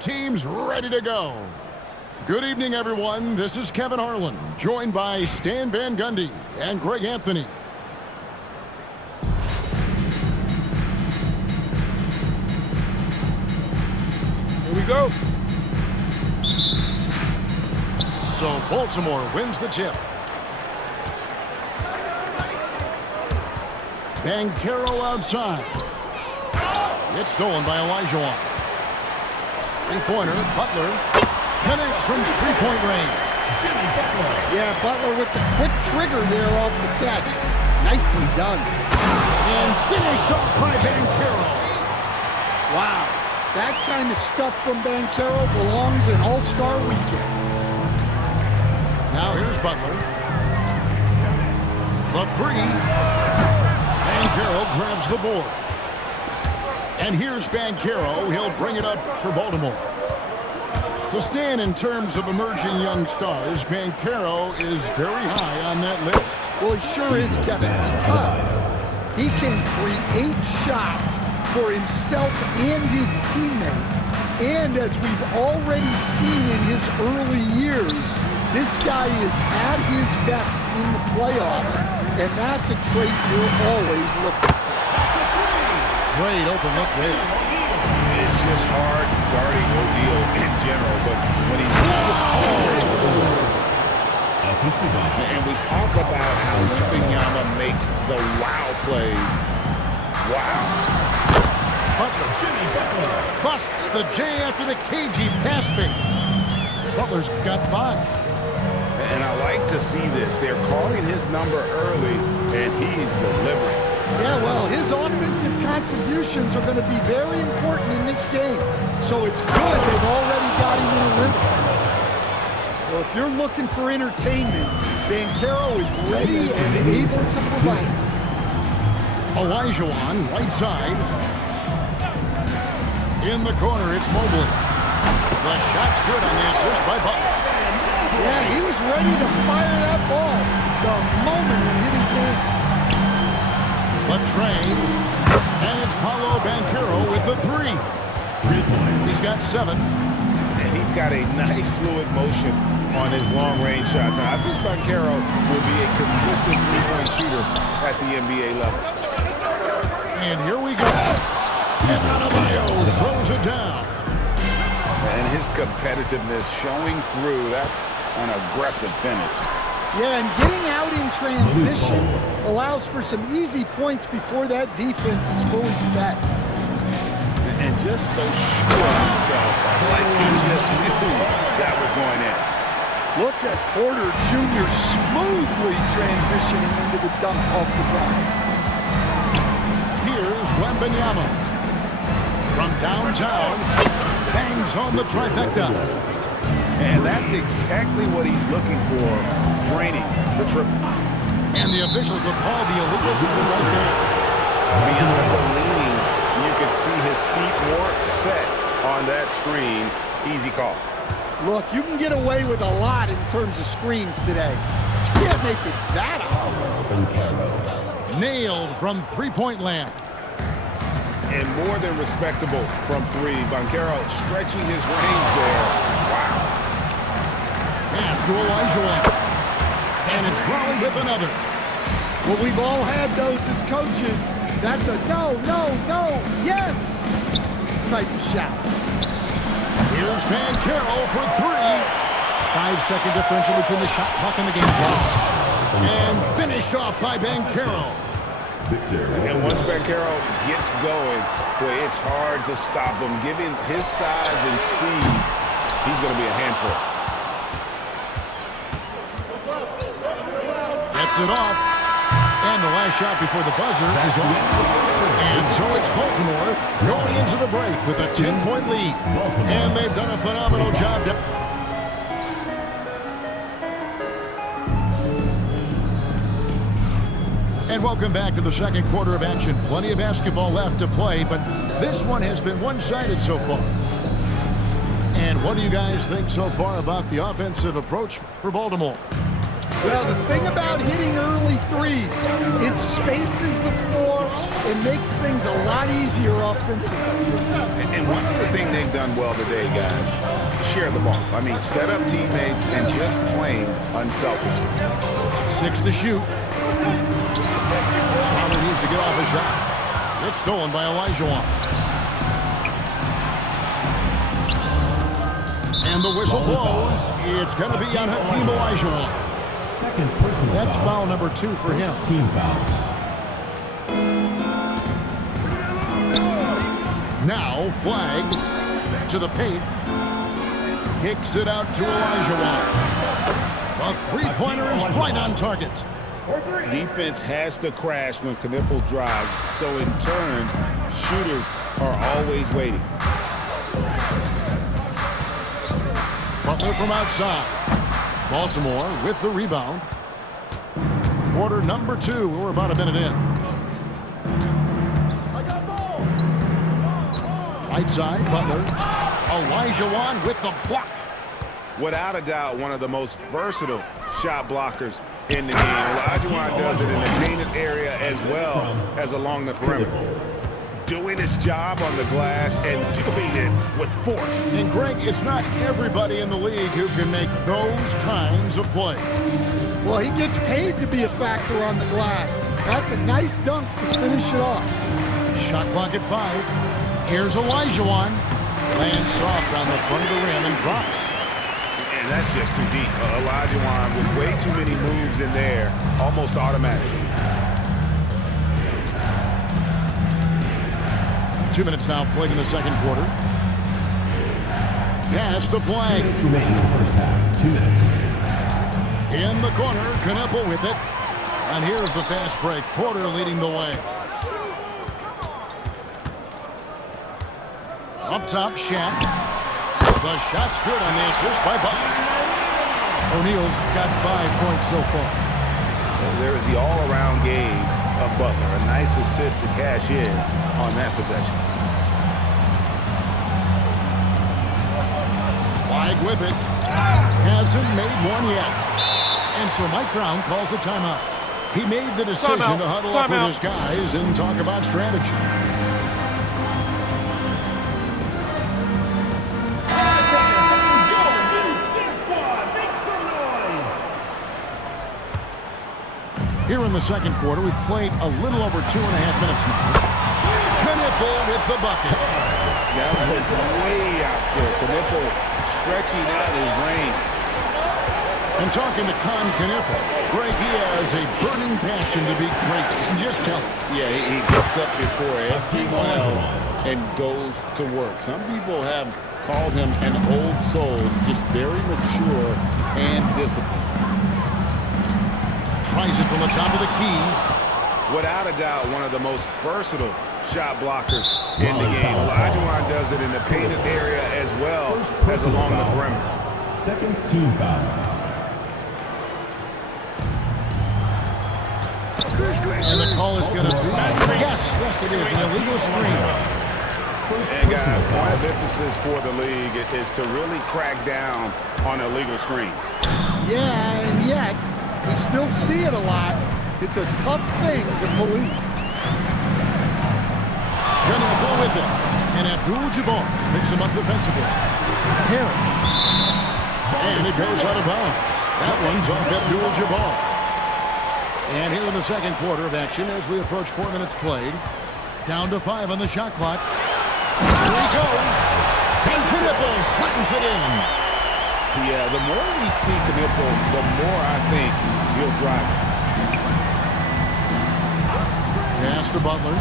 teams ready to go. Good evening, everyone. This is Kevin Harlan, joined by Stan Van Gundy and Greg Anthony. Here we go. So Baltimore wins the tip. Banchero outside. It's stolen by Olajuwon. Three-pointer, Butler. Connects from three-point range. Yeah, Butler with the quick trigger there off the catch. Nicely done. And finished off by Banchero. Wow, that kind of stuff from Banchero belongs in All-Star Weekend. Now here's Butler. The three. Banchero grabs the board. And here's Banchero. He'll bring it up for Baltimore. So Stan, in terms of emerging young stars, Banchero is very high on that list. Well, he sure is, Kevin, because he can create shots for himself and his teammates. And as we've already seen in his early years, this guy is at his best in the playoffs, and that's a trait you're always looking for. Great open look there. It's just hard guarding O'Neal in general, but when he and we talk about how Wembanyama makes the wow plays. Wow. Butler busts the J after the KG pass fake. Butler's got 5. And I like to see this. They're calling his number early, and he's delivering. Yeah, well, his offensive contributions are going to be very important in this game. So it's good they've already got him in a rhythm. Well, if you're looking for entertainment, Banchero is ready and able to provide. Olajuwon, right side. In the corner, it's Mobley. The shot's good on the assist by Butler. Yeah, he was ready to fire that ball the moment it hit his hands. Latrine, and it's Paolo Banchero with the 3. 3 points. He's got 7. And he's got a nice fluid motion on his long-range shots. And I think Banchero will be a consistent three-point shooter at the NBA level. And here we go. And Adebayo throws it down. And his competitiveness showing through. That's an aggressive finish. Yeah, and getting out in transition allows for some easy points before that defense is fully set. And just so sure of himself, like he just knew that was going in. Look at Porter Jr. smoothly transitioning into the dunk off the ground. Here's Wembanyama. From downtown, bangs home the trifecta. And that's exactly what he's looking for, draining the triple. And the officials have called the illegal shot right there. Beyond the leaning, you can see his feet more set on that screen. Easy call. Look, you can get away with a lot in terms of screens today. You can't make it that obvious. Nailed from three-point land. And more than respectable from 3. Banchero stretching his range there. Wow. Pass to Olajuwon. And it's Raleigh with another. Well, we've all had those as coaches. That's a no, yes type of shot. Here's Banchero for 3. 5-second differential between the shot clock and the game clock. And finished off by Banchero. And once Banchero gets going, boy, it's hard to stop him. Given his size and speed, he's going to be a handful. Gets it off. And the last shot before the buzzer is off. And so it's Baltimore going into the break with a 10-point lead. And they've done a phenomenal job. And welcome back to the second quarter of action. Plenty of basketball left to play, but this one has been one-sided so far. And what do you guys think so far about the offensive approach for Baltimore? Well, the thing about hitting early threes, it spaces the floor and makes things a lot easier offensively. And one other thing they've done well today, guys, share the ball. I mean, set up teammates and just playing unselfishly. 6 to shoot. Conley needs to get off a shot. It's stolen by Olajuwon. And the whistle blows. It's going to be on Hakeem Olajuwon. Second personal That's foul. foul number 2 for him. Team foul. Now Flag to the paint. Kicks it out to Olajuwon. A three-pointer is right on target. Defense has to crash when Knipple drives, so in turn, shooters are always waiting. Butler from outside. Baltimore with the rebound. Quarter number 2. We're about a minute in. Right side, Butler. Olajuwon with the block. Without a doubt, one of the most versatile shot blockers in the game. Olajuwon does it in the painted area as well as along the perimeter. Doing his job on the glass and doing it with force. And Greg, it's not everybody in the league who can make those kinds of plays. Well, he gets paid to be a factor on the glass. That's a nice dunk to finish it off. Shot clock at 5. Here's Olajuwon. Lands soft on the front of the rim and drops. And that's just too deep. Olajuwon with way too many moves in there, almost automatically. 2 minutes now played in the second quarter. Pass the Flag. 2 minutes remaining in the first half. 2 minutes. In the corner, Knipple with it. And here's the fast break. Porter leading the way. Up top, Shaq. The shot's good on the assist by Butler. O'Neal's got 5 points so far. Well, there is the all-around game of Butler. A nice assist to cash in on that possession. Flag with it. Hasn't made one yet. And so Mike Brown calls a timeout. He made the decision to huddle up with his guys and talk about strategy. Here in the second quarter, we've played a little over 2.5 minutes now. Knipple with the bucket. That was way out there. Knipple stretching out his range. And talking to Con Knipple, Greg, he has a burning passion to be great. Just tell him. Yeah, he gets up before everyone else and goes to work. Some people have called him an old soul, just very mature and disciplined. Tries it from the top of the key. Without a doubt, one of the most versatile shot blockers in the game. Olajuwon does it in the painted area as well as along the perimeter. Second team foul. And the call is going to be, yes, it is, an illegal screen. And guys, point of emphasis for the league is to really crack down on illegal screens. Yeah, and yet, we still see it a lot. It's a tough thing to police. Knipple with it. And Abdul-Jabbar picks him up defensively. Harris. And it goes out of bounds. That one's off Abdul-Jabbar. And here in the second quarter of action as we approach 4 minutes played. Down to 5 on the shot clock. Here he goes. And Knipple slams it in. Yeah, the more we see Knipple, the more I think he'll drive it. Pass to Butler.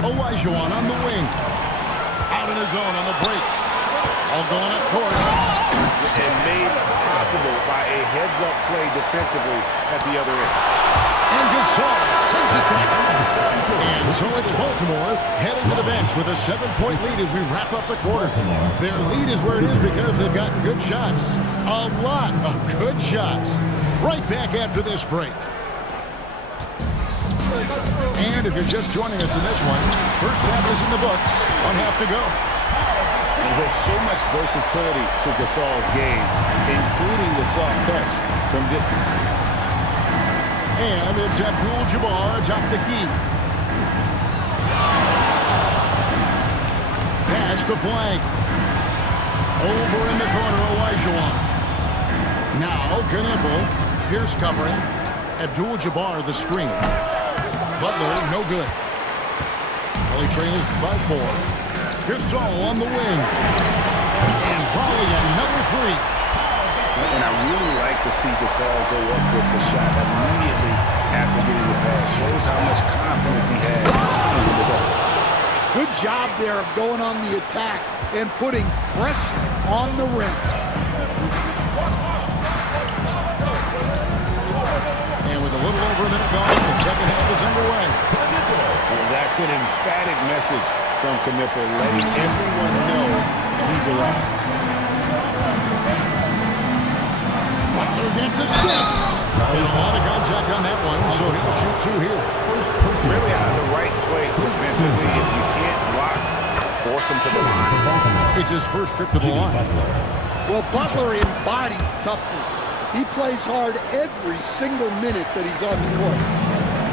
Olajuwon on the wing. Out in his zone on the break. All going up court. And made possible by a heads-up play defensively at the other end. And Gasol sends it back. And so it's Baltimore heading to the bench with a 7-point lead as we wrap up the quarter. Their lead is where it is because they've gotten good shots. A lot of good shots. Right back after this break. And if you're just joining us in this one, first half is in the books. 1 half to go. And there's so much versatility to Gasol's game, including the soft touch from distance. And it's Abdul-Jabbar atop the key. Pass to flank. Over in the corner, Olajuwon. Now, Knueppel. Pierce covering. Abdul-Jabbar the screen. Butler, no good. Raleigh trails by 4. Gasol on the wing. And Raleigh another 3. And I really like to see Gasol go up with the shot immediately after getting the pass. Shows how much confidence he has in himself. Good job there of going on the attack and putting pressure on the rim. And with a little over a minute gone, the second half is underway. And that's an emphatic message from Knueppel, letting everyone know he's alive. Butler gets a step. And a lot of contact on that one, so he'll shoot 2 here. Really out of the right play defensively. If you can't block, force him to the line. It's his first trip to the line. Well, Butler embodies toughness. He plays hard every single minute that he's on the court.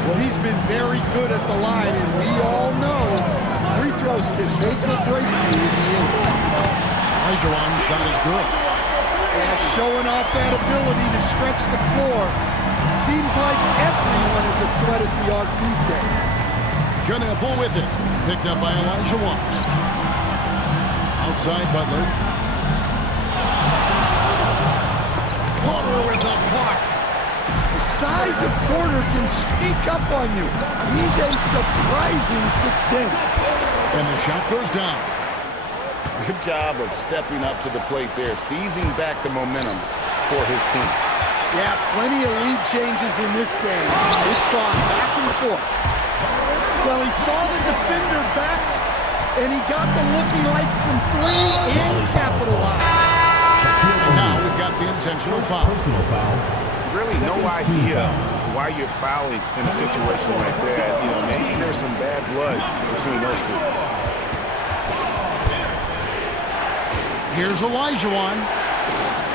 Well, he's been very good at the line, and we all know free throws can make or break you in the end. Olajuwon's shot is good. And showing off that ability to stretch the floor. Seems like everyone is a threat at the arc these days. Knueppel with it. Picked up by Olajuwon. Outside Butler. Porter with a block. The size of Porter can sneak up on you. He's a surprising 6'10". And the shot goes down. Good job of stepping up to the plate there, seizing back the momentum for his team. Yeah, plenty of lead changes in this game. It's gone back and forth. Well, he saw the defender back, and he got the looking like from 3 and capitalized. And now we've got the intentional foul. Personal foul. Really no idea why you're fouling in a situation like that. You know, maybe there's some bad blood between those two. Here's Olajuwon.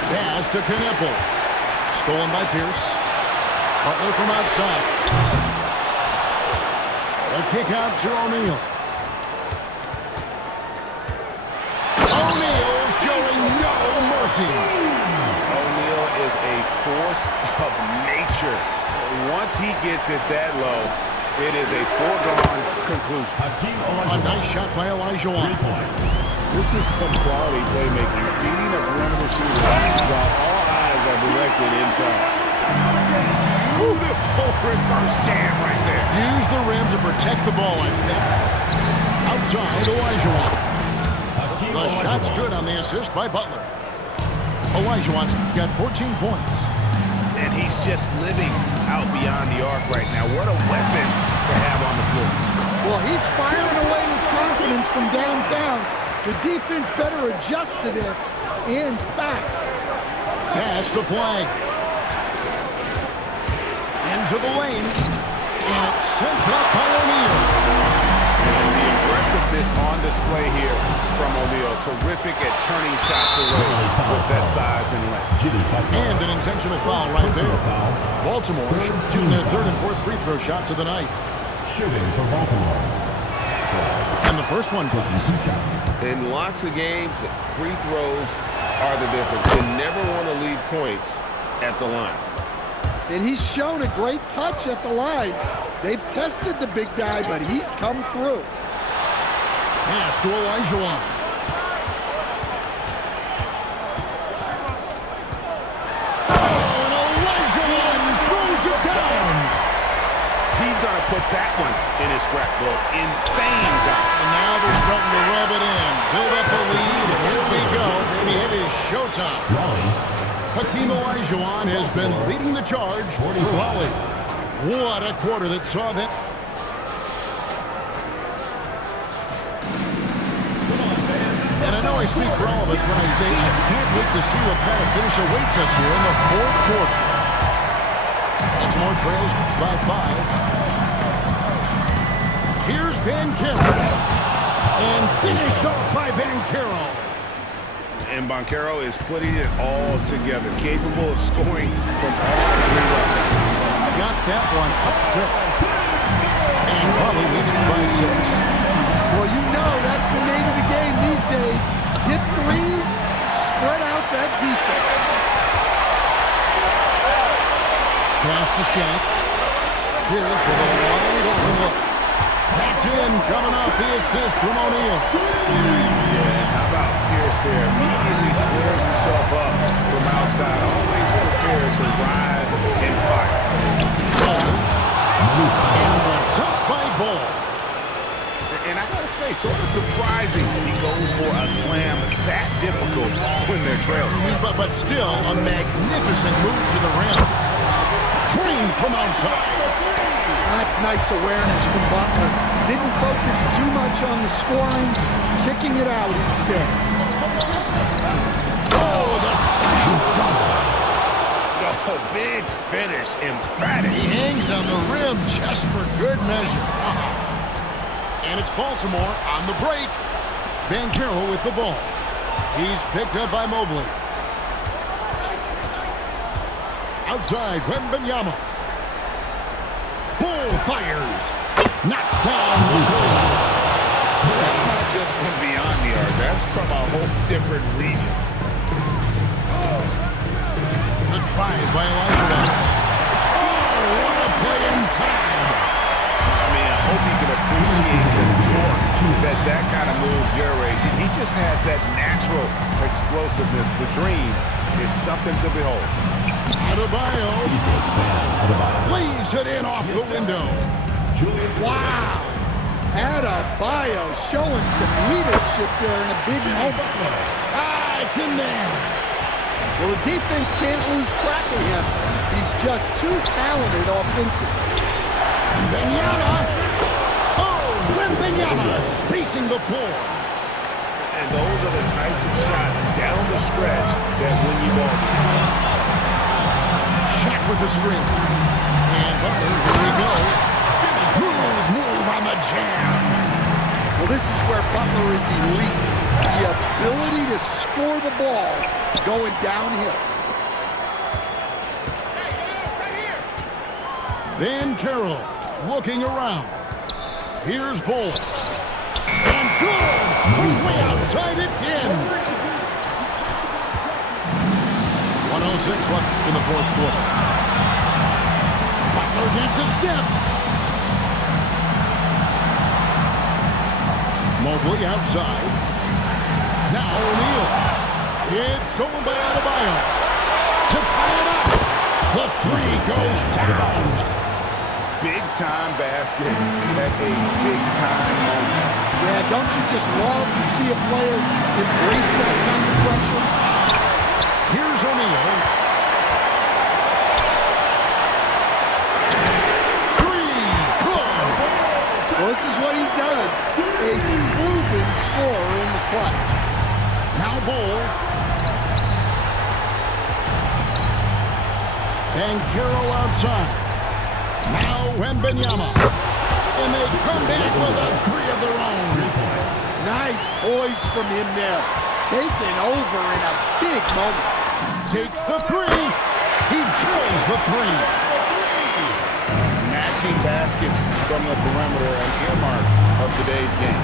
Pass to Knueppel. Stolen by Pierce. Butler from outside. A kick out to O'Neal. O'Neal showing no mercy. O'Neal is a force of nature. Once he gets it that low, it is a foregone conclusion. A nice shot by Olajuwon. This is some quality playmaking, feeding a perimeter shooter while all eyes are directed inside. Beautiful reverse jam right there. Use the rim to protect the ball, I think. Outside, Olajuwon. The shot's good on the assist by Butler. Olajuwon's got 14 points. And he's just living out beyond the arc right now. What a weapon to have on the floor. Well, he's firing away with confidence from downtown. The defense better adjust to this, and fast. Pass to flank. Into the lane. And it's sent back by O'Neal. And the aggressiveness on display here from O'Neal. Terrific at turning shots away with that size and length. And an intentional foul right there. Baltimore shooting their 3rd and 4th free throw shots of the night. Shooting for Baltimore. And the first one drops. In lots of games, free throws are the difference. You never want to leave points at the line. And he's shown a great touch at the line. They've tested the big guy, but he's come through. Pass to Olajuwon. Oh, and Olajuwon throws it down. He's going to put that one in his scrapbook. Insane dunk. And now they're starting to rub it in. Build up a lead. Here we go. Maybe it is showtime. Hakeem Olajuwon has been leading the charge for Raleigh. What a quarter that saw that. And I know I speak for all of us when I say I can't wait to see what kind of finish awaits us here in the 4th quarter. Baltimore trails by 5. Here's Banchero. And finished off by Banchero. And Banchero is putting it all together, capable of scoring from all 3 levels. Got that one up quick. And probably leading by 6. Well, you know that's the name of the game these days. Hit threes, spread out that defense. Pass to Shaq. Here's with a wide open look. That's in, coming off the assist from O'Neal. Yeah, how about Pierce there? Immediately squares himself up from outside. Always prepared to rise and fire. And the dunk by Ball. And I gotta say, sort of surprising he goes for a slam that difficult when they're trailing. But still, a magnificent move to the rim. Drained from outside. That's nice awareness from Butler. Didn't focus too much on the scoring, kicking it out instead. Oh, the slam dunk. Oh, big finish, emphatic. He hangs on the rim just for good measure. And it's Baltimore on the break. Banchero with the ball. He's picked up by Mobley. Outside, Wembanyama. Bull fires. Knocks down the three. That's not just from beyond the arc. That's from a whole different region. The drive by Elijah. Oh, what a play inside. I mean, I hope you can appreciate the torque that kind of move generates. He just has that natural explosiveness. The dream is something to behold. Adebayo lays it in off the window. Wow! Adebayo showing some leadership there in a big moment. It's in there. Well, the defense can't lose track of him. He's just too talented offensively. Wembanyama. Oh, Wembanyama spacing the floor. And those are the types of shots down the stretch that win you ball games. Shaq with the screen. And Butler, here we go. Smooth move on the jam. Well, this is where Butler is elite. The ability to score the ball going downhill. Banchero looking around. Here's Bull. And good! From way outside, it's in. 1:06 left in the fourth quarter. Butler gets a step. Mobley outside. Now O'Neal. It's stolen by Adebayo. To tie it up. The three goes down. Big-time basket at a big-time moment. Yeah, don't you just love to see a player embrace that kind of pressure? Here's O'Neal. Three, good. Well, this is what he does. A proven scorer in the clutch. Now Bull. Banchero outside. Now Wembanyama. And they come back with a three of their own. Nice poise from him there. Taking over in a big moment. Takes the three. He drills the three. Matching baskets from the perimeter, an earmark of today's game.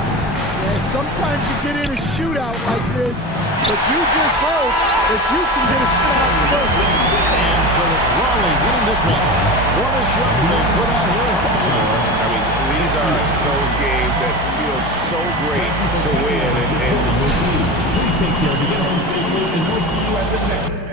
Yeah, sometimes you get in a shootout like this, but you just hope that you can get a stop first. And so it's Raleigh winning this one. What a show they put on here. I mean, these are those games that feel so great to win. Please take care to get home safely, and we'll see you at the next.